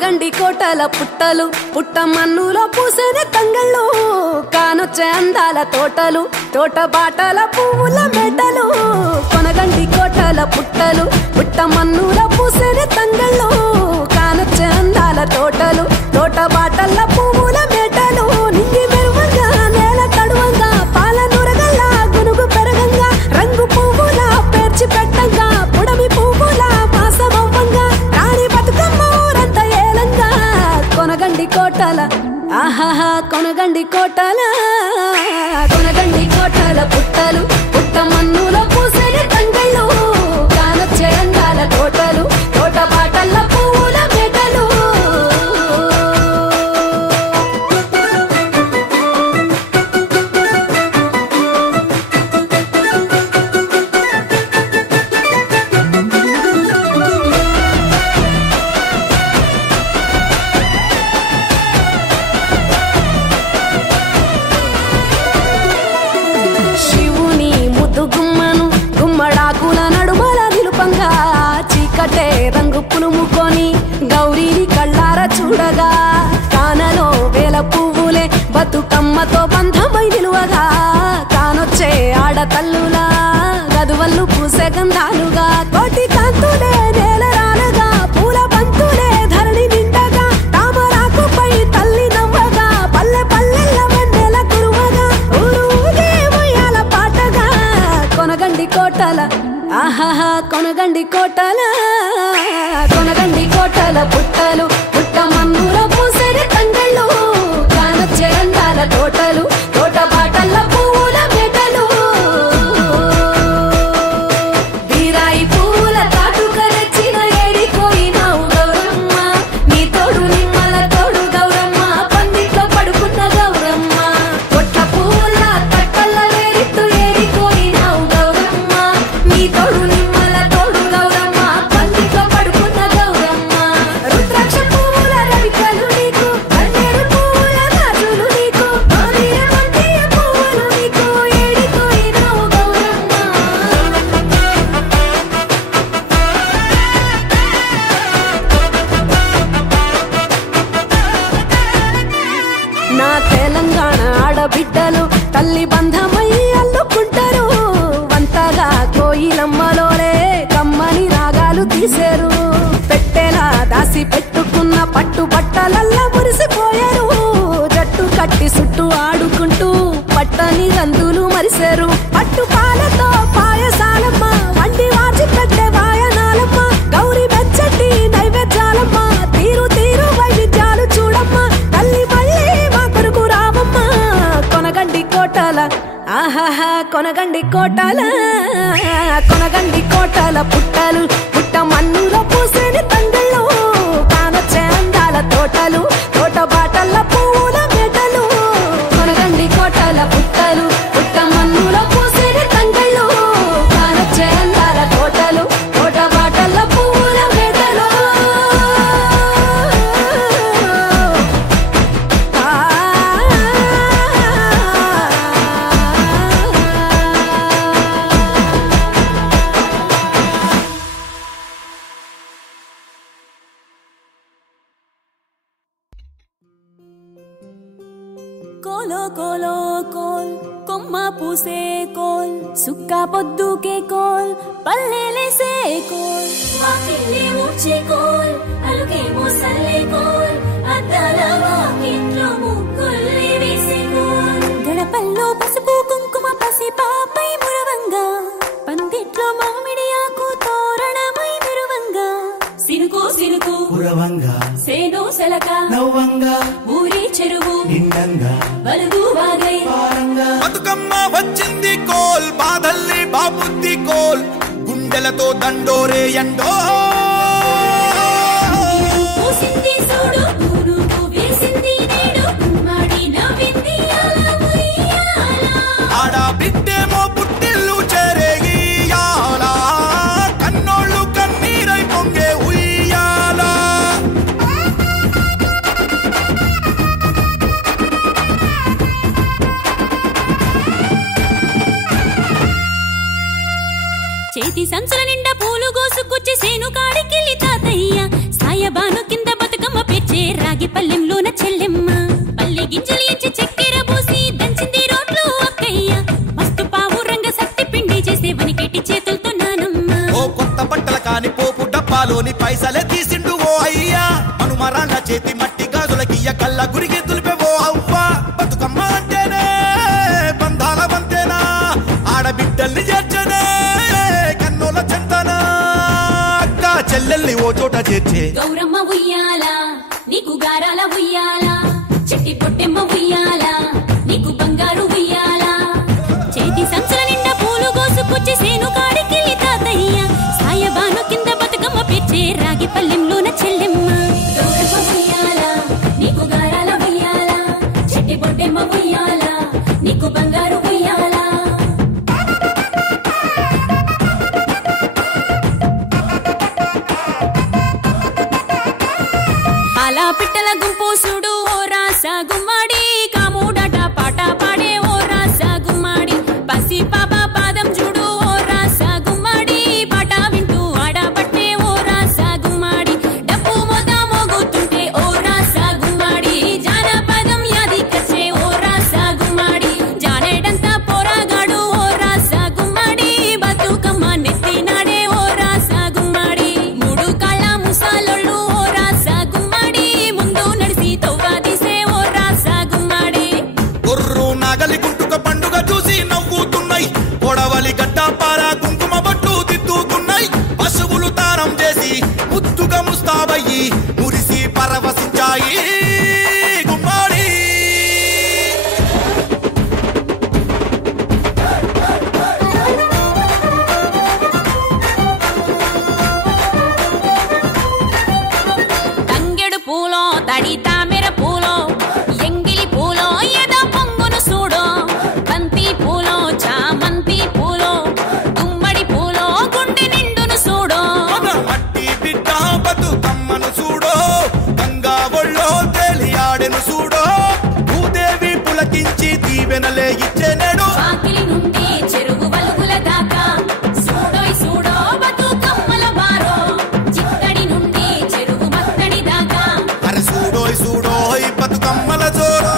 కొనగండి కోటల పుట్టలు పుట్ట మన్నులో పూసనే తంగళ్ళు కానొచ్చే అందాల తోటలు తోట బాటల పువ్వుల మెటలు కొనగండి కోటల పుట్టలు పుట్ట మన్నులో పూసనే తంగళ్ళు కానొచ్చే అందాల తోటలు తోట బాటల పువ్వుల మెటలు నింగి మెరువంగా నేల తడువంగా పాల నురగల్ల గునుగు పెరగంగా రంగు పువ్వుల పేర్చి పెట్టంగా పుడమి పువ్వుల మాసమవ్వంగా రాణి బతుకమ్మ ఊరంతా ఏలంగా కొనగండి కోటల ఆహాహా కొనగండి కోటల కొనగండి కోటల పుట్టలు పుట్ట మన్నులో పూసని తంగళ్ళు కానొచ్చే అందాల తోటలు తోట బాటల్ల పువ్వుల మెటలు చీకటే రంగు పులుముకొని గౌరీని కళ్ళార చూడగా కానలో వేల పువ్వులే బతుకమ్మతో బంధమై నిలువగా కానొచ్చే ఆడతల్లులా గదువల్లు పూసే గంధాలుగా కోటి కాంతులే నేల రాలగా పూల బంతులే ధరణి నిండగా తామరాకుపై తల్లి నవ్వగా పల్లె పల్లెల్ల వెన్నెల కురువగా ఊరూగే ఉయ్యాల పాటగా కొనగండి కోటల ఆహాహా కొనగండి కోటల కొనగండి కోటల పుట్టలు పుట్ట మన్నులో పూసని తంగళ్ళు కానొచ్చే అందాల తోటలు తోట బాటల్ల పువ్వుల మెటలు బీరాయి పువ్వుల తాటుక రెచ్చిన ఏడిపోయినావు గౌరమ్మ నీ తోడు నిమ్మల తోడు గౌరమ్మ పందిట్లో పడుకున్న గౌరమ్మ పొట్ల పువ్వుల తట్టల్ల వేరిట్టు ఏడిపోయినావు గౌరమ్మ నీ తోడు నిమ్మల తోడు గౌరమ్మ పందిట్లో పడుకున్న గౌరమ్మ రుద్రాక్ష పువ్వుల రవికలు నీకు కన్నేరు పువ్వుల రాజులు నీకు మామిడి వంటియ పువ్వులు నీకు ఏడిపోయినావు గౌరమ్మ నా తెలంగాణ ఆడబిడ్డలు తల్లి బంధమై అల్లుకుంటారు వంతగా కోయిలమ్మలోనే కమ్మని రాగాలు తీశారు పెట్టేలా దాసి పెట్టుకున్న పట్టు బట్టలల్లా మురిసిపోయారు జట్టు కట్టి చుట్టూ ఆడుకుంటూ పట్టని రందులు మరిశారు పట్టు పాలతో పాయసాలమ్మ వండి వార్చి పెట్టే వాయనాలమ్మ గౌరీ బెచ్చటి నైవేద్యాలమ్మ తీరు తీరు వైవిధ్యాలు చూడమ్మ తల్లి మళ్ళీ మా కొరకు రావమ్మ కొనగండి కోటల ఆహాహా కొనగండి కోటల కొనగండి కోటల పుట్టలు పుట్ట మన్నులో పూసని తంగళ్ళు కానొచ్చే అందాల తోటలు తోట బాటల్ల పువ్వుల మెటలు కొనగండి కోటల పుట్టలు పుట్ట మన్నులో పూసని తంగళ్ళు కానొచ్చే అందాల తోటలు తోట బాటల్ల పువ్వుల మెటలు కోలో కోలో కోల్ కొమ్మ పూసే కోల్ సుక్క పొద్దుకే కోల్ పల్లెలేసే కోల్ వాకిలి ఊడ్చే కోల్ అలుకే మోసల్లే కోల్ అద్దాల వాకిట్లో ముగ్గుల్ని వేసే కోల్ గడపల్లో పసుపు కుంకుమ పసి పాపై మురవంగా పందిట్లో మామిడి ఆకు తోరణమై మెరువంగా సినుకు సినుకు పురవంగా సేను సెలక నవ్వంగా ఊరి చెరువు నిండంగా బలుగు వాగై పారంగా బతుకమ్మ వచ్చింది కోల్ బాధల్ని బాబుద్ది కోల్ గుండెలతో దండోరే ఎండో పూసింది చూడు పూనుకు వేసింది నేడు మాడి నవ్వింది అలా ఉయ్యాల ఆడ బిడ్డేమో పుట్టిల్లు చెరేగియాల కన్నోళ్ళు కన్నీరై పొంగే ఉయ్యాల చేతి సంచుల నిండా పూలు గోసుకొచ్చి సేను కాడికెళ్ళి తాతయ్య సాయబాను కింద బతుకమ్మ రాగి పల్లెంలోన చెల్లెమ్మ పల్లె గింజలు ఇచ్చి చక్కెర పోసి దంచింది రోట్లు అక్కయ్య మస్తు పావు రంగ సత్తి పిండి చేసే వనికెట్టి చేతులతో నానమ్మ ఓ కొత్త బట్టల కాని పోపు డబ్బాలోని పైసలే తీసిండు ఓ అయ్యా మనుమరాళ్ళ చేతి మట్టి గాజులకియ్య కళ్ళ గురికి తులిపే ఓ అవ్వ బతుకమ్మ అంటేనే బంధాల వంతేనా ఆడబిడ్డల్ని చేర్చనే కన్నుల చెంతనా అక్క చెల్లెల్ని ఓ చోట చేర్చే గౌరమ్మ ఉయ్యాల నీకు గారాల ఉయ్యాల చెట్టి పొట్టెమ్మ ఉయ్యాల నీకు బంగారు ఉయ్యాల చేతి సంచుల నిండా పూలు కోసుకొచ్చి సేను కాడికెళ్ళి తాతయ్య సాయబాను కింద బతుకమ్మ పిచ్చే రాగి పల్లెంలోన చెల్లెమ్మ గౌరమ్మ ఉయ్యాల నీకు గారాల ఉయ్యాల చెట్టి పొట్టెమ్మ ఉయ్యాల నీకు బంగారు ఉయ్యాల పాలా పిట్టల గుంపు చూడు ఓ రాస గుమ్మడి కాముడట పాట పాడే ఓ రాస గుమ్మడి పసి పాప పాదం చూడు ఓ రాస గుమ్మడి పాట వింటూ ఆడబట్టే ఓ రాస గుమ్మడి డప్పు మోత మోగుతుంటే ఓ రాస గుమ్మడి జానపదం యాదికొచ్చే ఓ రాస గుమ్మడి జానేడంతా పోరాగాడు ఓ రాస గుమ్మడి బతుకమ్మ నెత్తినాడే ఓ రాస గుమ్మడి మూడు కాళ్ళ ముసాలొళ్ళు ఓ రాస గుమ్మడి ముందు నడిసి తవ్వాదిసే ఓ రాస గుమ్మడి గుర్రు నాగలి గుంటుక పండుగ చూసి నవ్వుతున్నాయి పొడవలి గడ్డ పార కుంకుమ బట్టు దిద్దుకున్నాయి పశువులు తారం చేసి ముద్దుగా ముస్తాబయ్యి మురిసి పరవశించాయి గుమ్మాడి తంగెడు పూలో తడి తామెర పూలో ఎంగిలి పూలో ఎద పొంగును చూడో బంతి పూలో చామంతి పూలో గుమ్మడి పూలో గుండె నిండును చూడో మట్టి బిడ్డ బతుకమ్మను చూడో గంగా ఒళ్ళో తేలియాడెను చూడో భూదేవి పులకించి దీవెనలే ఇచ్చెనెడు ఆకిలి నుండి చెరువు వలుగుల దాకా చూడోయ్ చూడో బతుకమ్మల బారో చిత్తడి నుండి చెరువు మత్తడి దాకా అరే చూడోయ్ చూడోయ్ బతుకమ్మల జోరో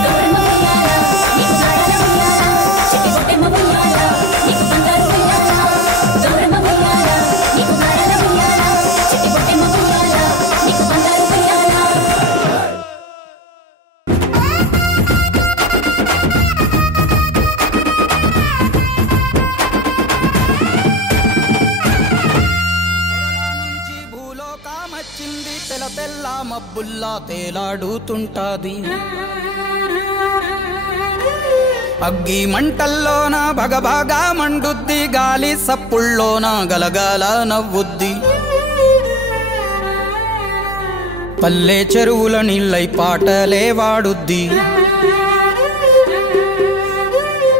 గౌరమ్మ ఉయ్యాల, నీకు గారాల ఉయ్యాల, చెట్టి పొట్టెమ్మ ఉయ్యాల, నీకు బంగారు ఉయ్యాల. గౌరమ్మ ఉయ్యాల, నీకు గారాల ఉయ్యాల, చెట్టి పొట్టెమ్మ ఉయ్యాల, నీకు బంగారు ఉయ్యాల. నుంచి భూలోకమచ్చింది తెల తెల్ల మబ్బుల్లా తేలాడుతుంటాది అగ్గి మంటల్లోన భగభగా మండుద్ది గాలి సప్పుల్లోన గలగల నవ్వుద్ది పల్లె చెరువుల నీళ్ళై పాటలే వాడుద్ది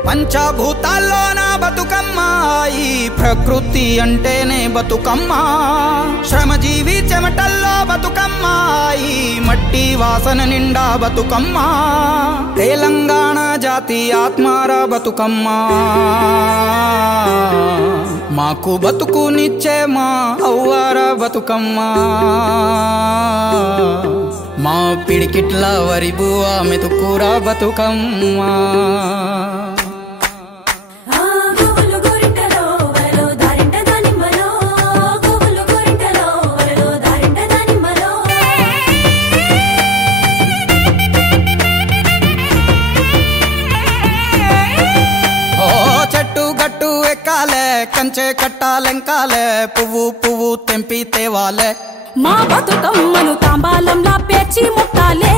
పంచభూతాల్లోన బతుకమ్మ ఈ ప్రకృతి అంటేనే బతుకమ్మ శ్రమజీవి చెమటల్లో బతుకమ్మ ఈ మట్టి వాసన నిండా బతుకమ్మ తెలంగాణ జాతి ఆత్మార బతుకమ్మ మాకు బతుకునిచ్చే మా అవ్వార బతుకమ్మ మా పిడికిట్ల వరి బువ్వ మెతుకురా బతుకమ్మ గోవులు గోరింటలో వరలో దారింట దానిమ్మలో గోవులు గోరింటలో వరలో దారింట దానిమ్మలో ఓ చెట్టు గట్టు ఎక్కాలే కంచె కట్టాలెంకాలే పువ్వు పువ్వు తెంపి తేవాలే మా బతుకమ్మను తాంబాలంలా పేర్చి ముట్టాలే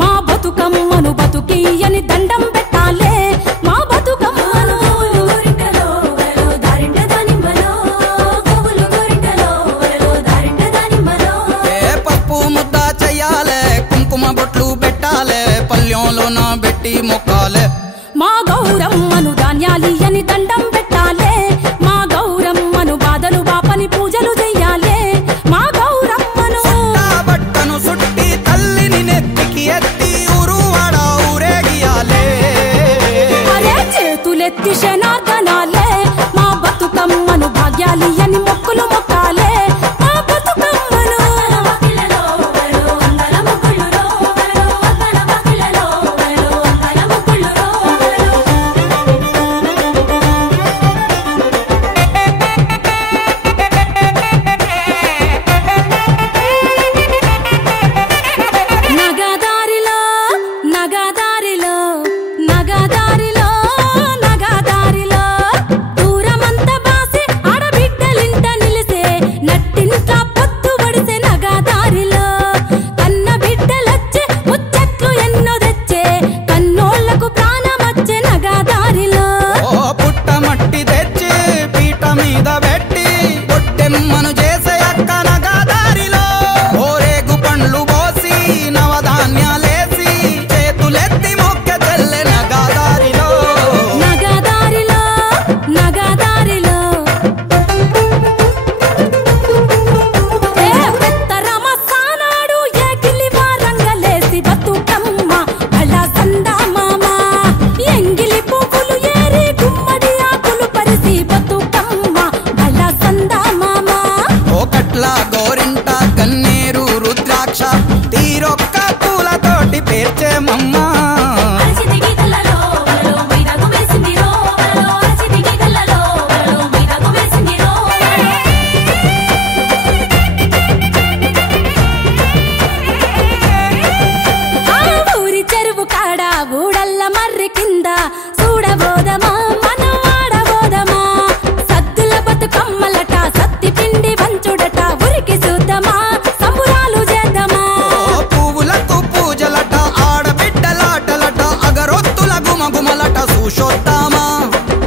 మా బతుకమ్మను బతుకియ్యని దండం పెట్టాలే మా బతుకమ్మను గోరింటలో వరలో దారింట దానిమ్మలో గోవులు గోరింటలో వరలో దారింట దానిమ్మలో ఏ పప్పు ముద్ద చెయ్యాలే కుంకుమ బొట్లు పెట్టాలే పల్లెంలో నా పెట్టి మొక్కాలే మా గౌరమ్మను ధాన్యాలియ్యని దండం పెట్టాలే మా గౌరమ్మను బాధలు బాపని పూజలు చెయ్యాలే మా గౌరమ్మను నా బట్టను సుట్టి తల్లిని నెత్తికి ఎత్తి ఊరువాడ ఊరేగియాలే అరే చేతులెత్తి శనార్దనాలే మా బతుకమ్మను భాగ్యాలియ్యని మొక్కులు మొక్కాలే మా బతుకమ్మను వాకిళ్ళలో వరలో అందాల ముగ్గులులో ఊరి కింద చూడబోదమా మనం ఆడబోదమా సద్దుల బతుకమ్మలట సత్తి పిండి వంచుడట ఉరికి చూద్దామా సంబురాలు చేద్దామా పువ్వులకు పూజలట ఆడబిడ్డలాటలట అగరొత్తుల గుమగుమలట చూసొద్దామా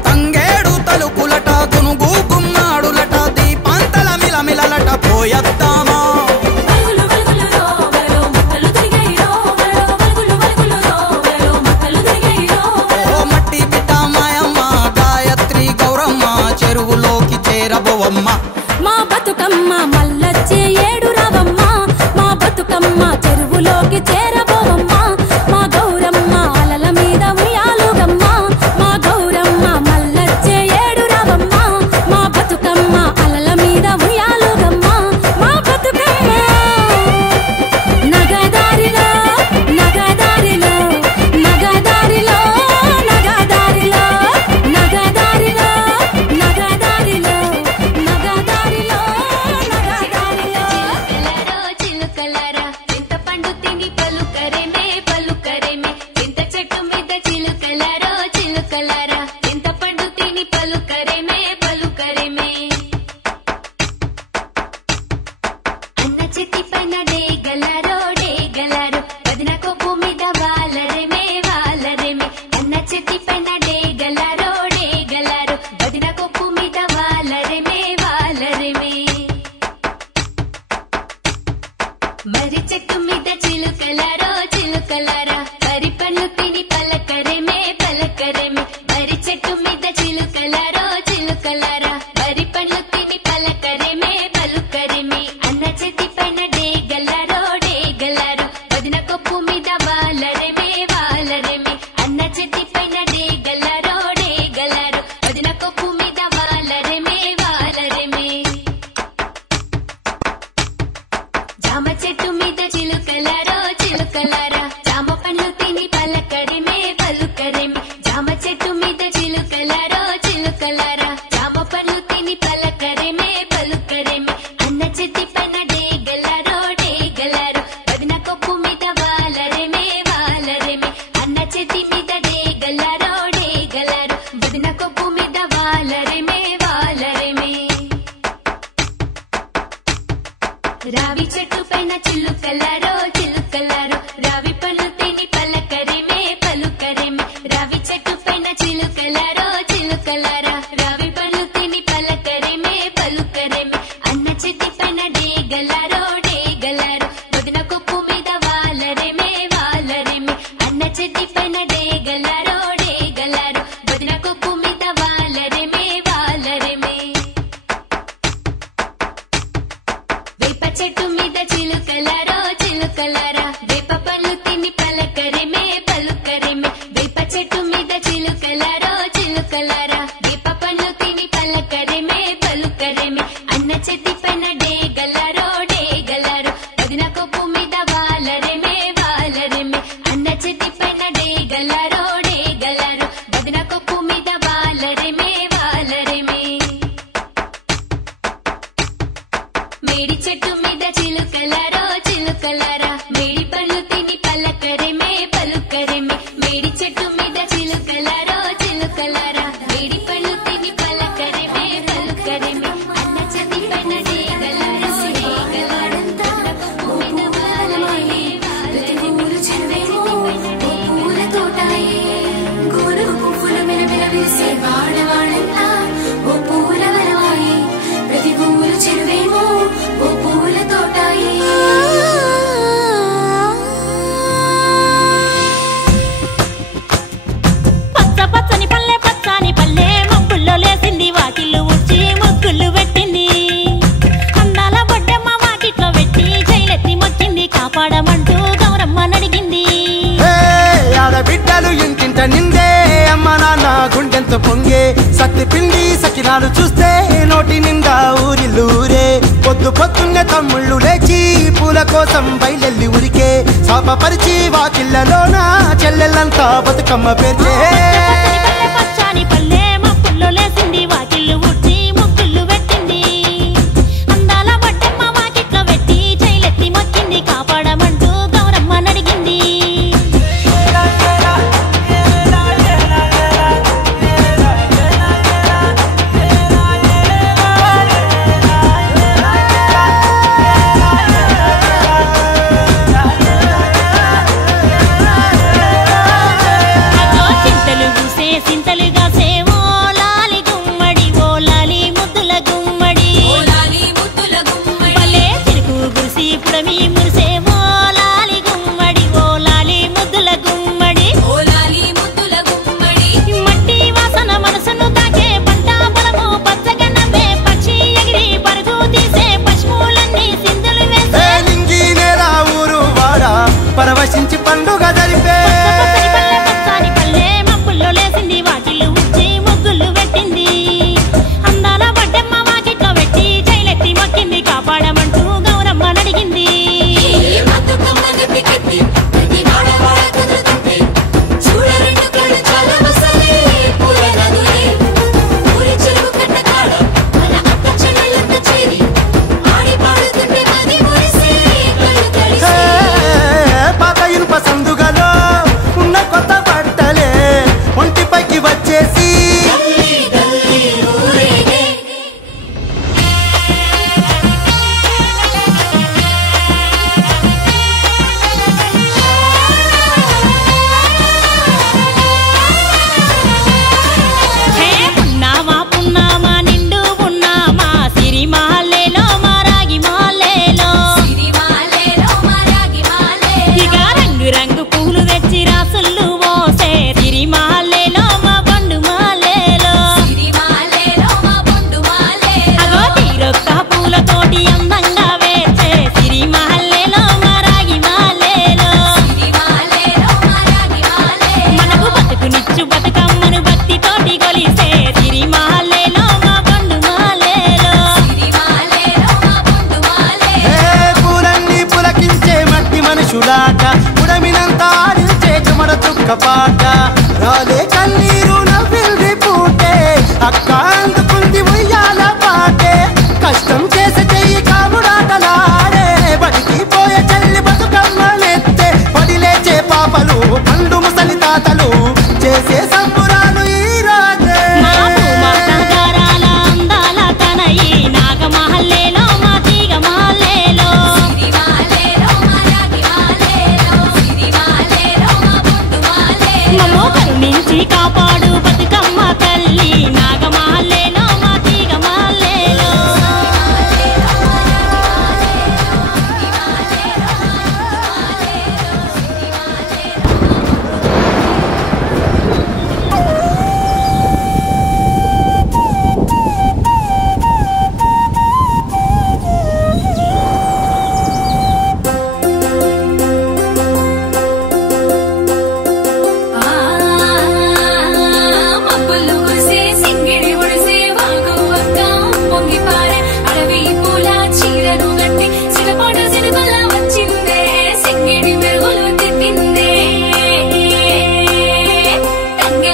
తంగేడు తలుపులట గునుగు గుమ్మాడులట దీపాంతల మిలమిలలట పోయొద్దామా మట్టి బిడ్డ మాయమ్మ గాయత్రి గౌరమ్మ చెరువులోకి చేరబోవమ్మ మా బతుకమ్మ మల్లొచ్చే ఏడు రావమ్మ మా బతుకమ్మ చెరువులోకి చేరబోవమ్మ మా గౌరమ్మ అలల మీద ఉయ్యాలుగమ్మ మా గౌరమ్మ మల్లొచ్చే ఏడు రావమ్మ మా బతుకమ్మ అలల మీద ఉయ్యాలుగమ్మ మా బతుకమ్మ నగదారిలో నగదారిలో నగదారిలో నగదారిలో నగదారిలో నగదారిలో నగదారిలో నగదారిలో చిలుకలారా చింతపండు తిని పలుకరేమే పలుకరేమే చింత చెట్టు మీద చిలుకలారో చిలుకలారా చింతపండు తిని పలుకరేమే పలుకరేమే అన్న చెట్టి పైన డేగలారో డేగలారో వదిన కొప్పు మీద వాలరేమే వాలరేమే అన్న చెట్టి పైన డేగలారో డేగలారో వదిన కొప్పు మీద వాలరేమే వాలరేమే మరి చెట్టు మీద చిలుకలారో చిలుకలారా వరి పండ్లు తిని పలకరేమే పలకరేమే మరి చెట్టు మీద చిలుకలారో చిలుకలారా వరి పండ్లు తిని పలకరేమే పలుకరేమే అన్న చెట్టి పైన డేగలారో డేగలారో వదిన కొప్పు మీద వాలరేమే వాలరేమే అన్న చెట్టి పైన డేగలారో డేగలారో వదిన కొప్పు మీద వాలరేమే వాలరేమే జామ చెట్టు మీద చిలుకలారో చిలుకలారా జామ పండ్లు తిని పలకరిమే పలుకరేమే జామ చెట్టు మీద చిలుకలారో చిలుకలారా జామ పండ్లు తిని పలకరేమే పలుకరేమే అన్న చెట్టి పైన డేగలారో డేగలారో వదిన కొప్పు మీద వాలరేమే వాలరేమే అన్న చెట్టి మీద డేగలారో డేగలారో వదిన కొప్పు మీద వాలరేమే వాలరేమే రావి చెట్టు పైన చిలుకలారో చిలుకలారో రావి పళ్ళు తిని పలకరేమే పలుకరేమే రావి చెట్టు పైన చిలుకలారో చిలుకలారా రావి పళ్ళు తిని పలకరేమే పలుకరేమే అన్న చెట్టి పైన డేగలారో డేగలారో వదిన కొప్పు మీద వాలరేమే వాలరేమే అన్న చెట్టి పైన డేగలారో డేగలారో వదిన కొప్పు మీద వాలరేమే వాలరేమే వేప చెట్టు మీద చిలుకలారో చిలుకలారా వేప పళ్ళు తిని పలకరేమే పలుకరేమే వేప చెట్టు మీద చిలుకలారో చిలుకలారా వేప పళ్ళు తిని పలకరేమే పలుకరేమే అన్న చెట్టి పైన డేగలారో డేగలారో వదిన కొప్పు మీద వాలరేమే వాలరేమే అన్న చెట్టి పైన డేగలారో డేగలారో వదిన కొప్పు మీద వాలరేమే వాలరేమే మేడి చెట్టు మీద చిలుకలారో చిలుకలారా మేడి పళ్ళు తిని పలకరేమే పలుకరేమే మేడి చెట్టు మీద చిలుకలారో చిలుకలారా మేడి పళ్ళు తిని పలకరేమే పలుకరేమే అన్న చెట్టి పైన డేగలారో డేగలారో వదిన కొప్పు మీద వాలరేమే వాలరేమే పూల తోటాయే గోరు పువ్వులు మెలమెల విరిసే వాడవాడంతా ఓ పూల వరమాయే ప్రతి పువ్వులు చెరువేమో ఓ పూల తోటాయే పచ్చ పచ్చని పల్లె మబ్బుల్లో లేసింది వాకిళ్ళు ఊడ్చి ముగ్గులు పెట్టింది అందాల బొడ్డమ్మ వాకిట్లో పెట్టి జైలెత్తి మొక్కింది కాపాడమంటూ గౌరమ్మ నడిగింది ఆడబిడ్డలు ఇంటింట నిందే అమ్మ నాన్న గుండెంతో పొంగే సత్తి పిండి సకినాలు చూస్తే నోటి నిండా ఊరిల్లూరే పొద్దు పొద్దున్నే తమ్ముళ్ళు లేచి పూల కోసం బయలెల్లి ఉరికే శాపపరిచి వాకిళ్ళలోన చెల్లెళ్ళంతా బతుకమ్మ పేర్చే పచ్చని పల్లె మబ్బుల్లో లేసింది వాకిళ్ళు ఊడ్చి ముగ్గులు పెట్టింది అందాల బొడ్డమ్మ వాకిట్లో పెట్టి జైలెత్తి మొక్కింది కాపాడమంటూ గౌరమ్మ నడిగింది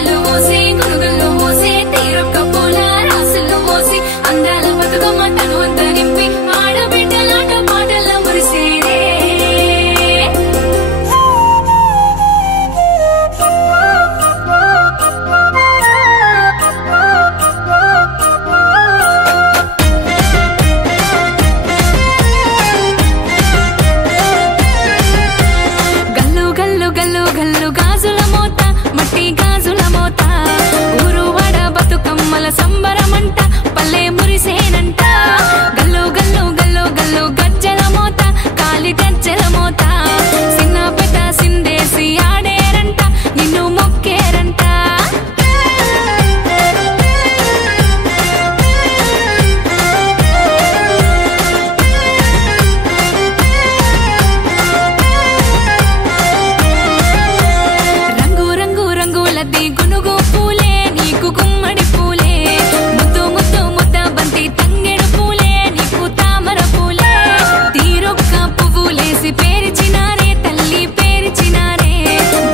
పాటలు మోసి గురుగుల్లో మోసి తీరొక్క పూల రాసులు మోసి అందాల బతుకమ్మ తను అంత నింపి ఆడబిడ్డలాట పాటల్లో మురిసేరే గల్లు గల్లు గల్లు గల్లు గాజుల మోత మట్టి గాజుల మోత ఊరు వడ బతుకమ్మల సంబరమంట పల్లె మురిసేనంట గల్లు గల్లు గల్లు గల్లు గజ్జల మోత కాలి గజ్జల మోత సిన్న పెద్ద సిందేసి ఆడేరంట నిన్ను మొక్కేరంట రంగు రంగు రంగులది గునుగు పూలే నీకు గుమ్మడి పూలే ముద్దు ముద్దు ముద్ద బంతి తంగెడు పూలే నీకు తామర పూలే తీరొక్క పువ్వులేసి పేర్చినారే తల్లి పేర్చినారే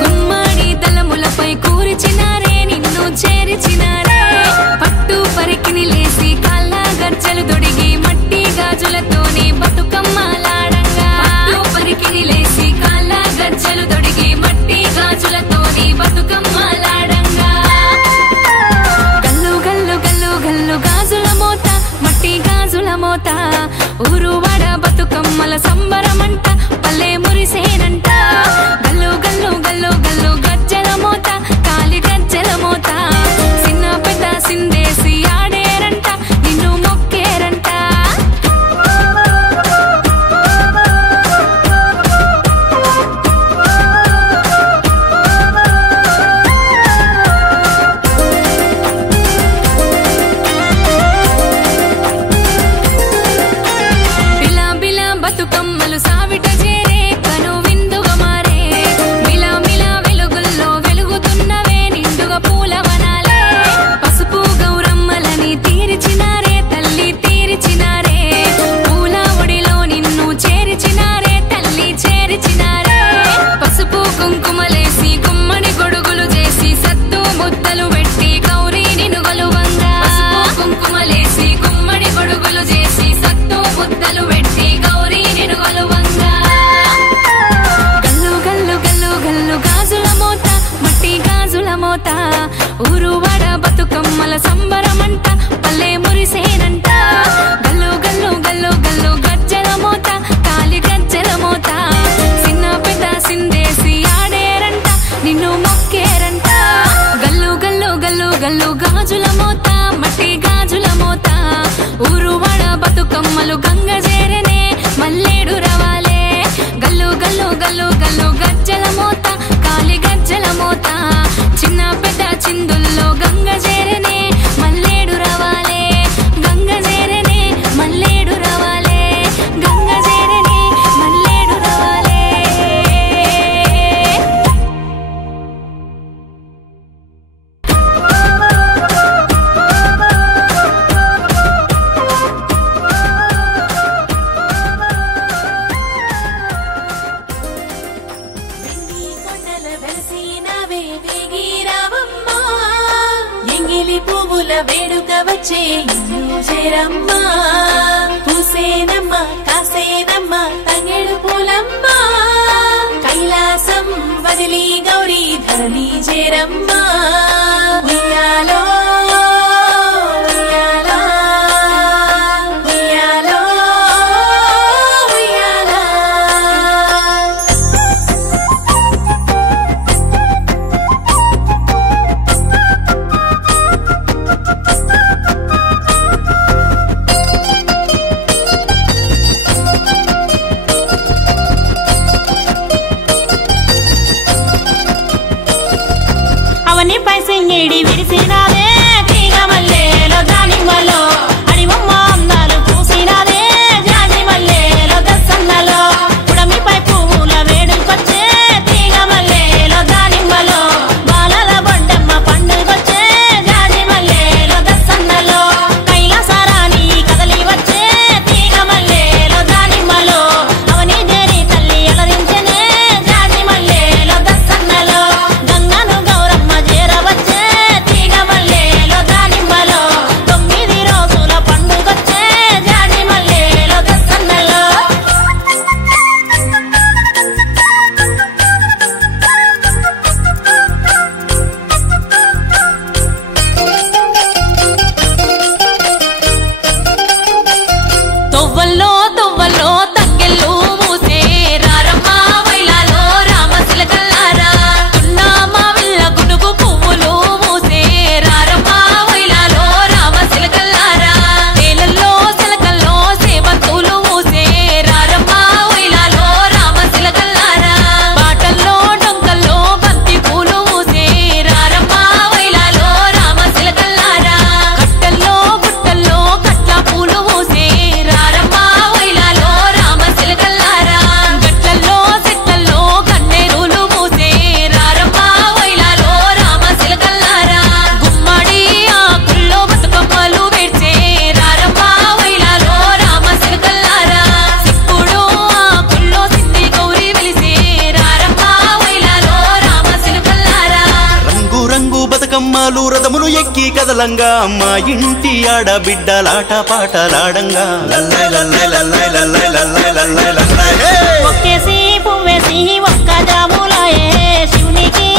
గుమ్మడి దళములపై కూర్చినారే నిన్ను చేర్చినారే పట్టు పరికిని లేసి కాళ్ళ గజ్జలు దొడిగి మట్టి గాజులతోనే బతుకమ్మలాడంగా పట్టు పరికిని లేసి కాళ్ళ గజ్జలు దొడిగి మట్టి గాజులతోనే బతుకమ్మలాడంగా గల్లు గల్లు గల్లు గల్లు గాజుల మోత మట్టి గాజుల మోత ఊరు వడ బతుకమ్మల సంబరమంట పల్లె మురిసేనంట గల్లు గల్లు గల్లు గల్లు గజ్జల మోత కాలి గజ్జల మోత సిన్న పెద్ద సిందేసి ఆడేరంట నిన్ను మొక్కేరంట బిలా బిలా బతుకమ్మలు సావిట చేరే కను విందుగా మారే మిలా మిలా వెలుగుల్లో వెలుగుతున్నవే నిండుగా పూలవనాలే పసుపు గౌరమ్మలని తీర్చినారే తల్లి తీర్చినారే పూల ఒడిలో నిన్ను చేర్చినారే తల్లి చేర్చినారే పసుపు కుంకుమలేసి గుమ్మడి గొడుగులు చేసి సత్తు ముద్దలు పెట్టి గౌరీ నిన్ను గొలువంగా పసుపు కుంకుమలేసి గుమ్మడి గొడుగులు చేసి సత్తు ముద్దలు పెట్టి గౌరీ నిన్ను గొలువంగా గల్లు గల్లు గల్లు గల్లు గాజుల మోత మట్టి గాజుల మోత ఊరు వడ బతుకమ్మల సంబరమంట పల్లె మురిసేనంట గల్లు గల్లు గల్లు గల్లు గజ్జల మోత కాలి గజ్జల మోత సిన్న పెద్ద సిందేసి ఆడేరంట నిన్ను మొక్కేరంట గల్లు గల్లు గల్లు గల్లు గాజుల మోత మట్టి గాజుల మోత ఊరు వడ బతుకమ్మలు గంగ చేరనే మల్లేడు రవాలే గల్లు గల్లు గల్లు గల్లు గజ్జల మోత కాలి గజ్జల మోత చిన్న పెద్ద చిందుల్లో గంగ చేరనే మల్లేడు రవాలే గంగ చేరనే మల్లేడు రవాలే గంగ చేరనే మల్లేడు రవాలే వెండి కొండల వెలసినవే వేగిరావమ్మా ఎంగిలి పువ్వుల వేడుక వచ్చే ఇల్లు చేరమ్మా పూసేనమ్మ కాసేనమ్మ తంగెడు పూలమ్మా కైలాసం వదిలి గౌరీ ధరణి చేరమ్మా ఉయ్యాలో ఉయ్యాలా ఉయ్యాలో ఉయ్యాలా అవని పైసెంగేడి విరిసినాదే తీగ మల్లెలో దానిమ్మలో అడివమ్మ అందాలు పూసినాదే జాజి మల్లెలో దసన్నలో పుడమిపై పువ్వుల వేడుకొచ్చే తీగ మల్లెలో దానిమ్మలో బాలల బొడ్డమ్మ పండుగొచ్చే జాజి మల్లెలో దసన్నలో కైలాసరాని కదలి వచ్చే తీగ మల్లెలో దానిమ్మలో అవని జరి తల్లి అలరించనే జాజి మల్లెలో దసన్నలో గంగను గౌరమ్మ చేరవచ్చే బతుకమ్మలు రథములు ఎక్కి కదలంగా మా ఇంటి ఆడబిడ్డలాట పాటలాడంగా లల్లై లల్లై లల్లై లల్లై లల్లై లల్లై లల్లై ఒక్కేసి పువ్వేసి ఒక్క జాములాయే శివునికి